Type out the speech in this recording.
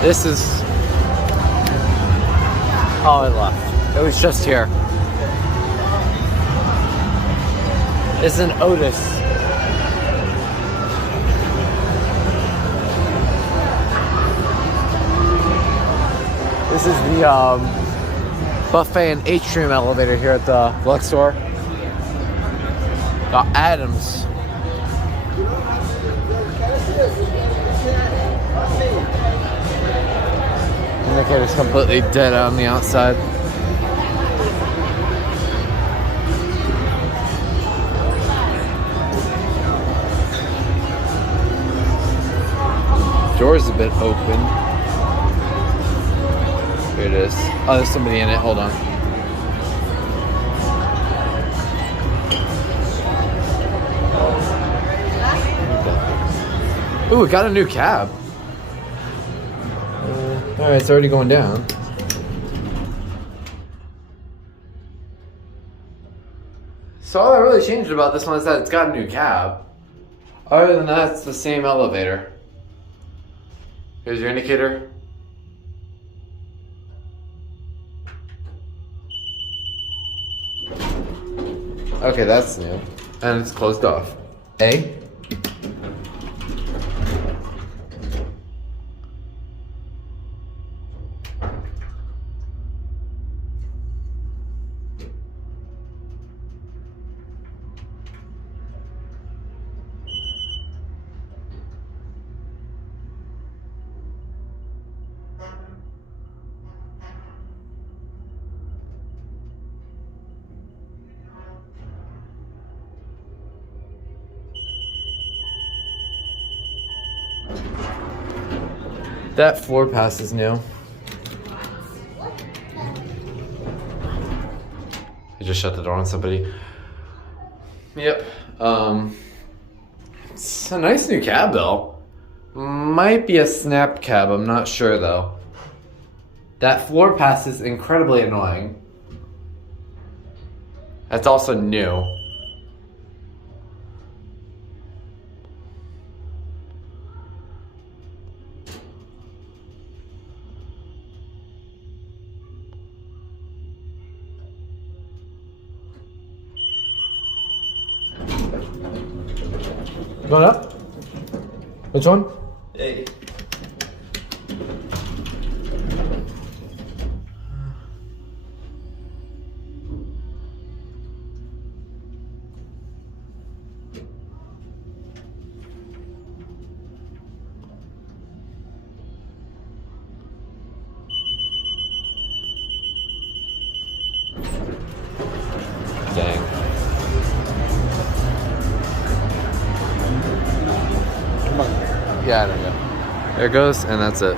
This is... Oh, it left. It was just here. This is an Otis. This is the buffet and atrium elevator here at the Luxor. Got Adams. Indicator's completely dead on the outside. Door's a bit open. Here it is. Oh, there's somebody in it. Hold on. Ooh, we got a new cab. Alright, it's already going down. So all that really changed about this one is that it's got a new cab. Other than that, it's the same elevator. Here's your indicator. Okay, that's new. And it's closed off. A. That floor pass is new. I just shut the door on somebody. Yep. It's a nice new cab though. Might be a snap cab, I'm not sure though. That floor pass is incredibly annoying. That's also new. Going up? Which one? Hey. Dang. Yeah, I don't know. There it goes, and that's it.